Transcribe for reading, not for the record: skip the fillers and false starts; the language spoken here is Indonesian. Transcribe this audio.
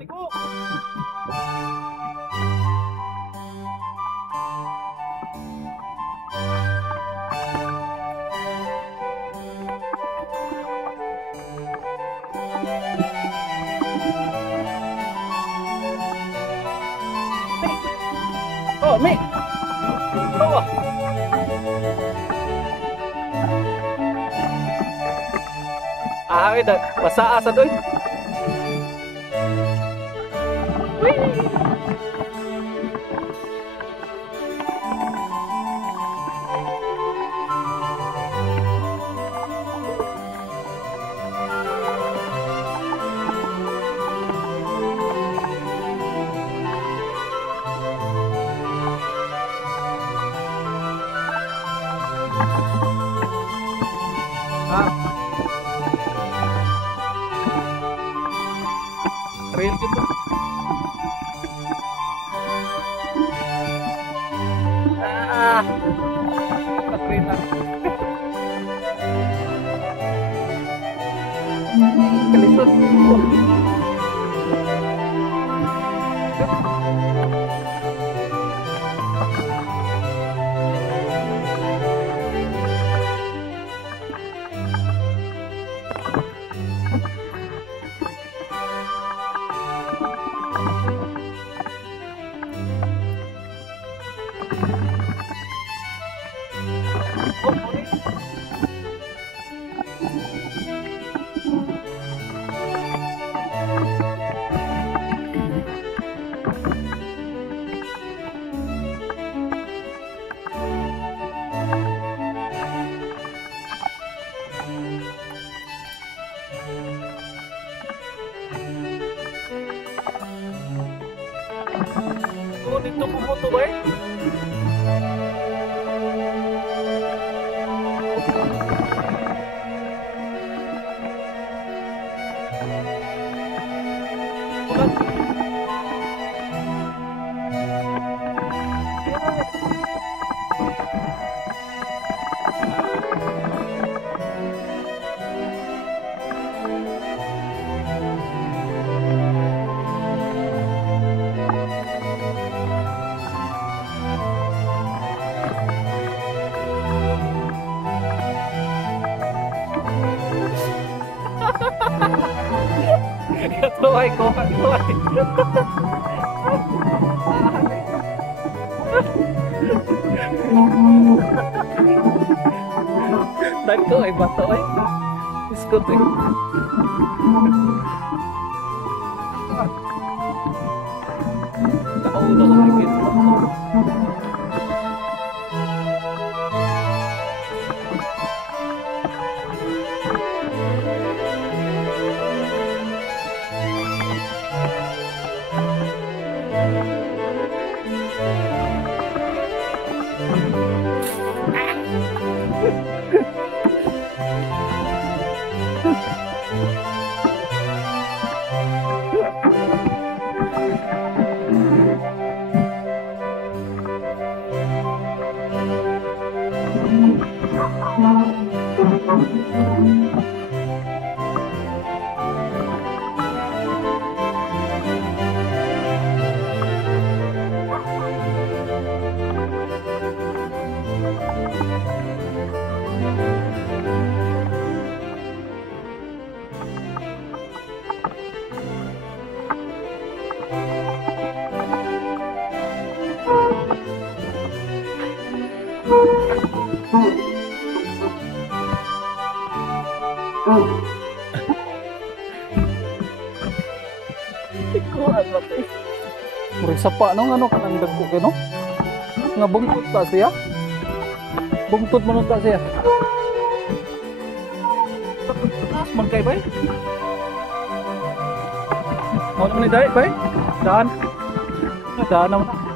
Liko. Oh, Mi. Bawah. Ah, dah basa asa doy. Trail gitu. Ah, ketrinan. Kelisut. Oh, boleh. Oh, dito pumoto ba eh? Tuloy ko, tuloy. Dan ko ay bato ay. Iskot eh. Nakaulo sa likid. Murag sapa no ano kanang dagko kay no? Nga bungtot ta siya. Bungtot man ta siya. Taas man kay bay. Mo naman ni dai bay. Daan. Daan naman.